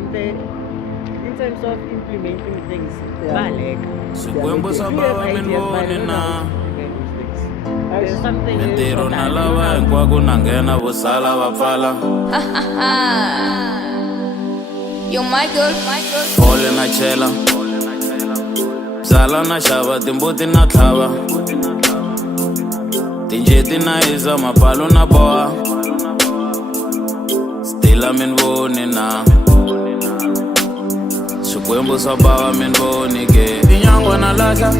in terms of implementing things, Sikwembu sababa minvoni na there's something Mentiro na lava hinkwaku na nghena vusala va pfala Yo, my girl. Fole na chela Byala na xava timbuti na tlhava Tinjeti na hisa mapalu na boha Stila minvoni na Sikwembu sababa minvoni ke Tinyangwa na lahla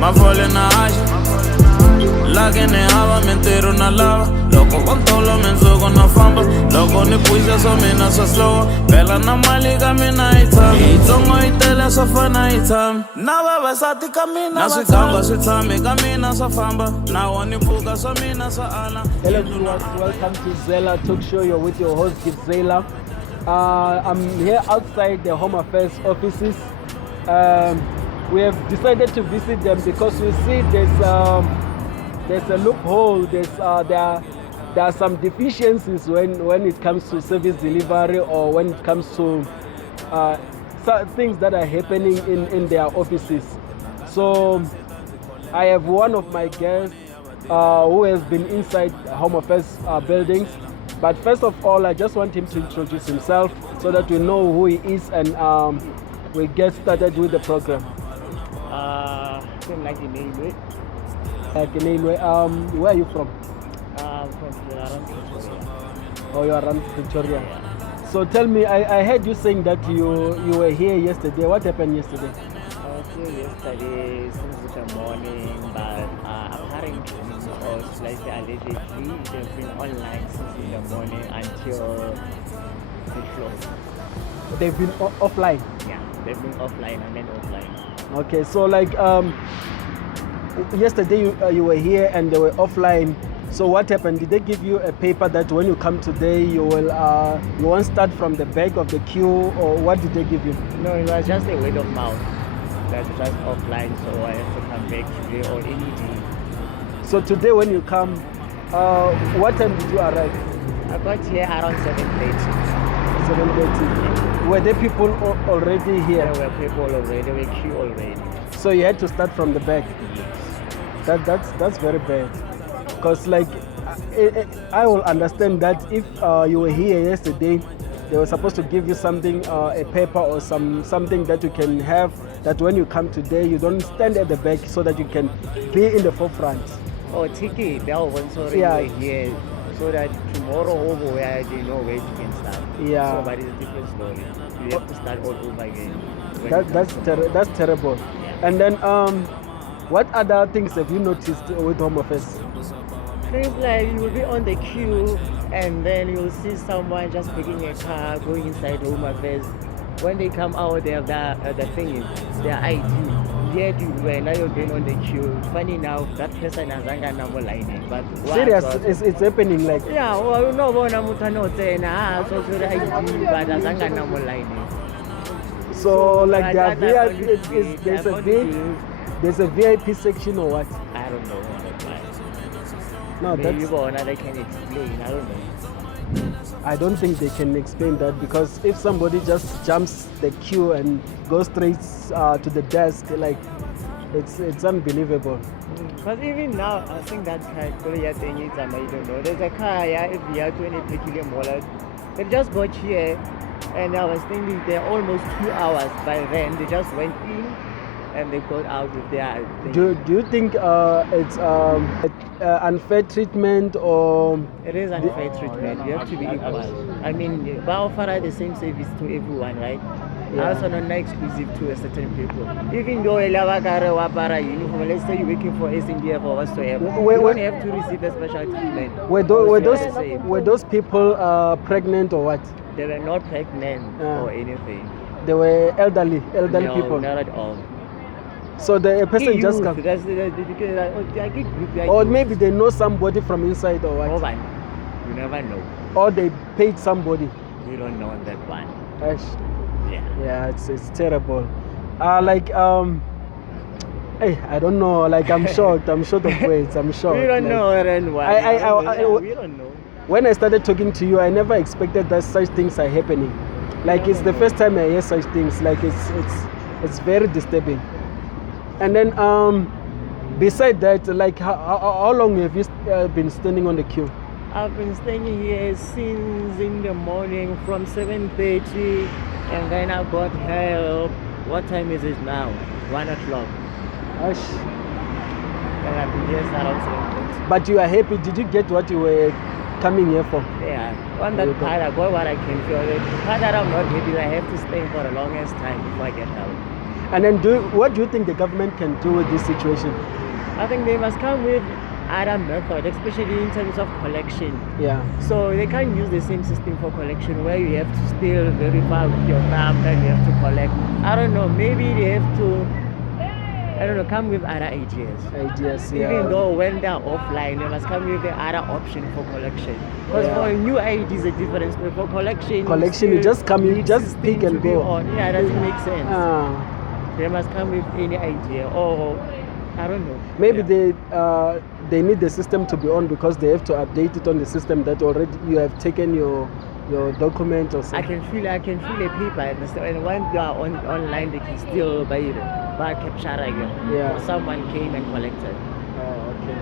Mafole na haxa Lake ni hava mentiro na lava Loko kontolo menzuku na famba Loko ni puxa swa mina swa slowa Phela na mali ka mina yi tshama Yitsongo yi tele swa fana yi tshama Na vavasati ka mina na swigamba swi tshami ka mina swa famba Na wona mpfhuka swa mina swa ala Hello viewers, welcome to Zeiler Talk Show. You're with your host, Zeiler. I'm here outside the Home Affairs offices. We have decided to visit them because we see there's a loophole. There are some deficiencies when it comes to service delivery or when it comes to things that are happening in their offices. So I have one of my guests who has been inside Home Affairs buildings. But first of all, I just want him to introduce himself so that we know who he is and we get started with the program. Where are you from? from around Pretoria. Oh, you are around Pretoria. So tell me, I heard you saying that you were here yesterday. What happened yesterday? I was here yesterday since the morning, but apparently, or slightly allegedly, they've been online since in the morning until they closed. They've been offline? Yeah, they've been offline and then offline. Okay, so like yesterday you were here and they were offline. So what happened? Did they give you a paper that when you come today you won't start from the back of the queue, or what did they give you? No, it was just a word of mouth. That's just offline, so I have to come back today or any day. So today when you come, what time did you arrive? I got here around 7:30. 7:30. Were there people already here? There were people already, there were queue already. So you had to start from the back? That's very bad. Because like, I will understand that if you were here yesterday, they were supposed to give you something, a paper or something that you can have, that when you come today, you don't stand at the back so that you can be in the forefront. Oh, ticket, that was already here, so that tomorrow over where they know where you can start. Yeah. So, but it's a different story. You have to start all over again. That's terrible. Yeah. And then, what other things have you noticed with Home Affairs? Things like you will be on the queue and then you'll see someone just picking a car, going inside Home Affairs. When they come out, they have the thing is their ID. Yet now you're going on the queue. Funny enough, that person has a number line. But Serious? It's happening like? Yeah, well, no one so ID, but has a number line. So like there's a VIP section or what? I don't know. No, maybe they can explain. I don't know. I don't think they can explain that, because if somebody just jumps the queue and goes straight to the desk, like it's unbelievable. Because even now, I think that Korea thing is I don't know. There's a car here, if you have 20 peculiar they just got here, and I was thinking they're almost 2 hours by then. They just went in and they got out with their thing. Do you think it's unfair treatment, or? It is unfair treatment. You have to be equal. I mean, we offer the same service to everyone, right? Yeah. Also not exclusive to a certain people. Even though uniform, let's say you're working for SNDF or whatsoever, you don't have to receive a special treatment. Were those people pregnant or what? They were not pregnant or anything. They were elderly No, people? not at all. So the person just comes. Or maybe they know somebody from inside or what? No one. You never know. Or they paid somebody. You don't know that one. Gosh. Yeah, it's terrible. Hey, I don't know. Like, I'm short. I'm short of words. I'm short. We don't know, Ren. I we don't know. When I started talking to you, I never expected that such things are happening. Like it's the first time I hear such things. Like it's very disturbing. And then beside that, like how long have you been standing on the queue? I've been staying here since in the morning from 7:30, and then I got help. What time is it now? 1 o'clock. Gosh. And I've been here around 7:30. But you are happy? Did you get what you were coming here for? Yeah, on that part I got what I can feel. The part that I'm not happy, I have to stay for the longest time before I get help. And then what do you think the government can do with this situation? I think they must come with other methods, especially in terms of collection. Yeah. So they can't use the same system for collection where you have to still verify with your thumb that you have to collect. I don't know, maybe they have to, I don't know, come with other ideas. Ideas, yeah. Even though when they're offline, they must come with the other option for collection. Because for new IDs, a difference. But for collection, you just come, you just pick and go. Yeah, it doesn't make sense. They must come with any idea, or I don't know. Maybe they need the system to be on because they have to update it on the system that already you have taken your document or something. I can feel a paper, and when they are online, they can still buy it. But capture again. Yeah. Someone came and collected. Oh, okay.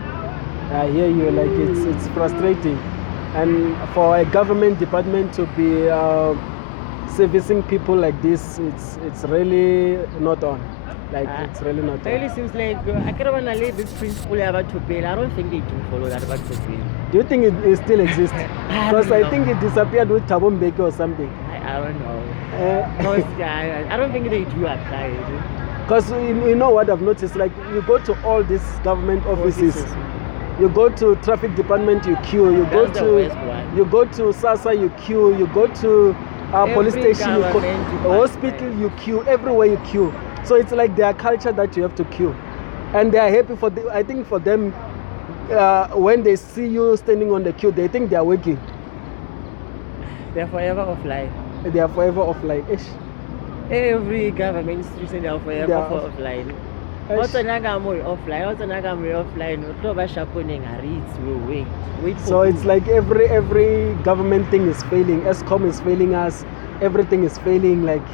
I hear you. Like it's frustrating, and for a government department to be servicing people like this, it's really not on. Like it's really not. It really seems like I kind of want to leave this principle about to bail. I don't think they do follow that about to bail. Do you think it still exists? Because I think it disappeared with Thabo Mbeki or something. I don't know. I don't think they do apply it. Because you know what I've noticed, like you go to all these government offices. You go to traffic department, you queue. You go to SASA, you queue. You go to police station, you hospital, you queue. Everywhere you queue. So it's like their culture that you have to queue, and they are happy for. I think for them, when they see you standing on the queue, they think they are working. They are forever offline. They are forever offline. Every government institution they are forever offline. Also nagamwe offline. Wait. So it's like every government thing is failing. ESCOM is failing us. Everything is failing. Like,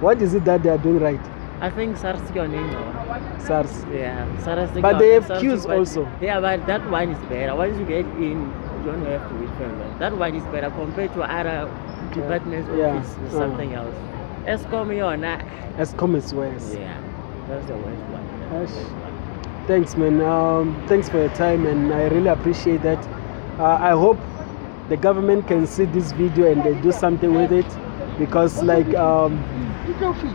what is it that they are doing right? I think SARS SARS. Yeah, SARS. But they have queues also. Yeah, but that one is better. Once you get in, you don't have to wait for long. That one is better compared to other departments office or something else. ESCOM or not? ESCOM is worse. Yeah, that's the worst one. Thanks, man. Thanks for your time, and I really appreciate that. I hope the government can see this video and they do something with it, because like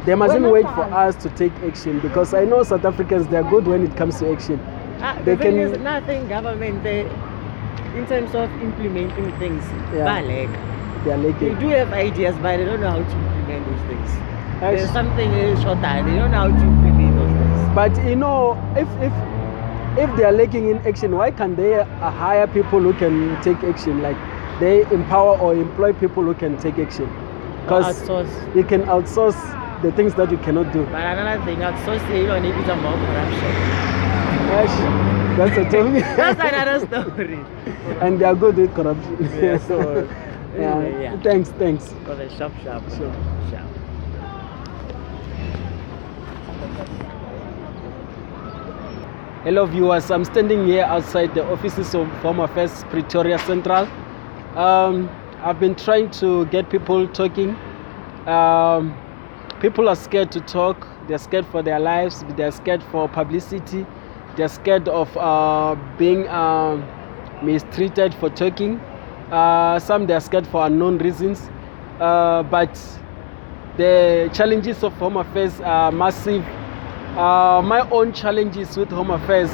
they mustn't wait for us to take action, because I know South Africans, they're good when it comes to action. The thing is, nothing government, in terms of implementing things, they're lacking. They do have ideas, but they don't know how to implement those things. There's something short time, they don't know how to implement those things. But you know, if they are lacking in action, why can't they hire people who can take action? Like they empower or employ people who can take action. Because you can outsource the things that you cannot do. But another thing, outsourcing, you don't need some more corruption. Yes, that's a topic. That's another story. And they are good with corruption. Yeah, so yeah. Thanks. For the sharp. Sure. Hello viewers, I'm standing here outside the offices of Home Affairs Pretoria Central. I've been trying to get people talking. People are scared to talk. They're scared for their lives. They're scared for publicity. They're scared of being mistreated for talking. Some they're scared for unknown reasons. But the challenges of Home Affairs are massive. My own challenges with Home Affairs,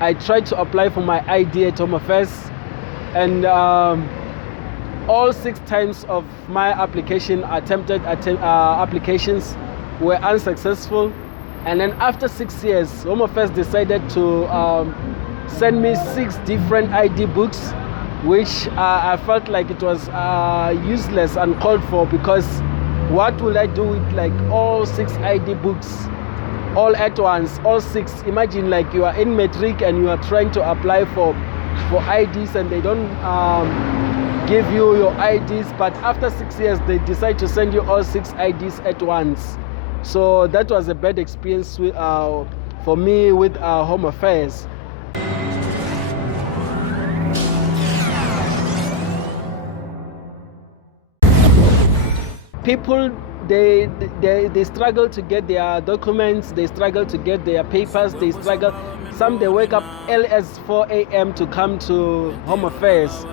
I tried to apply for my ID at Home Affairs, and all 6 times of my applications were unsuccessful. And then after 6 years, Home Affairs decided to send me 6 different ID books, which I felt like it was useless and uncalled for, because what will I do with like all 6 ID books all at once, all 6? Imagine like you are in matric and you are trying to apply for IDs, and they don't give you your IDs, but after 6 years, they decide to send you all 6 IDs at once. So that was a bad experience for me with Home Affairs. People, they struggle to get their documents, they struggle to get their papers, they struggle. Some, they wake up early as 4 a.m. to come to Home Affairs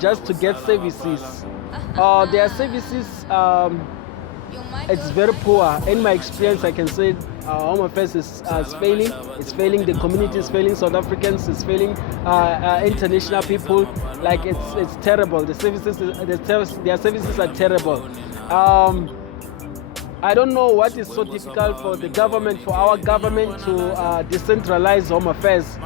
just to get services. Their services, it's very poor. In my experience, I can say Home Affairs is failing. It's failing. The community is failing. South Africans is failing. International people, like it's terrible. The services, their services are terrible. I don't know what is so difficult for the government, for our government to decentralize Home Affairs.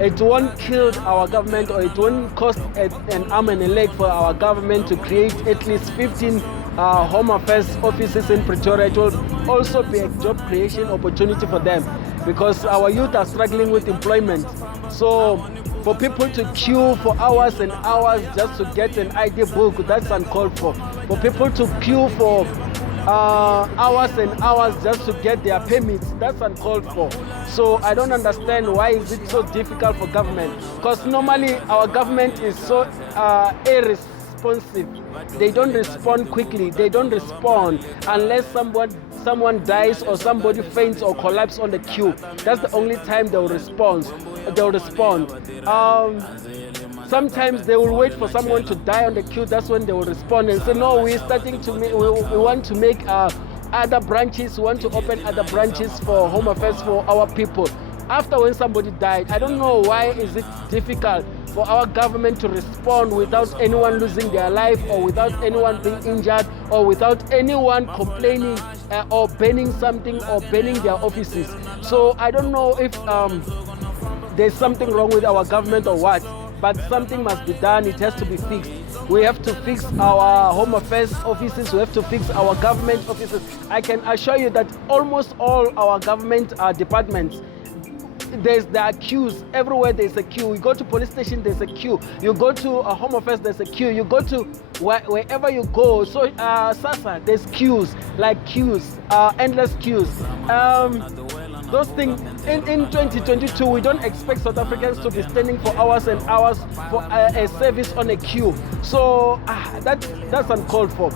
It won't kill our government, or it won't cost an arm and a leg for our government to create at least 15 Home Affairs offices in Pretoria. It will also be a job creation opportunity for them, because our youth are struggling with employment. So for people to queue for hours and hours just to get an ID book, that's uncalled for. For people to queue for hours and hours just to get their permits, that's uncalled for. So I don't understand why is it so difficult for government, because normally our government is so irresponsive. They don't respond quickly. They don't respond unless someone dies or somebody faints or collapses on the queue. That's the only time they'll respond. Sometimes they will wait for someone to die on the queue. That's when they will respond and say, no, we want to make other branches. We want to open other branches for Home Affairs for our people. After when somebody died, I don't know why is it difficult for our government to respond without anyone losing their life, or without anyone being injured, or without anyone complaining or banning something or banning their offices. So I don't know if there's something wrong with our government or what, but something must be done. It has to be fixed. We have to fix our Home Affairs offices. We have to fix our government offices. I can assure you that almost all our government departments, there are queues. Everywhere there's a queue. You go to police station, there's a queue. You go to a Home Affairs, there's a queue. You go to wherever you go. So SASA, there's queues, endless queues. Those things, in 2022, we don't expect South Africans to be standing for hours and hours for a service on a queue. So that's uncalled for.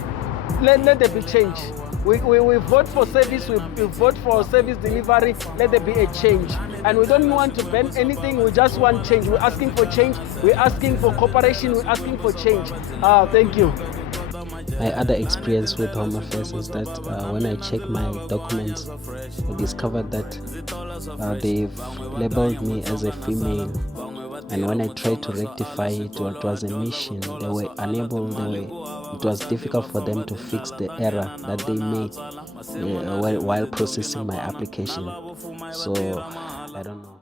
Let there be change. We vote for service, we vote for service delivery. Let there be a change. And we don't want to ban anything, we just want change. We're asking for change, we're asking for cooperation, we're asking for change. Thank you. My other experience with Home Affairs is that when I checked my documents, I discovered that they've labeled me as a female. And when I tried to rectify it, it was a mission. They were unable, it was difficult for them to fix the error that they made while processing my application. So, I don't know.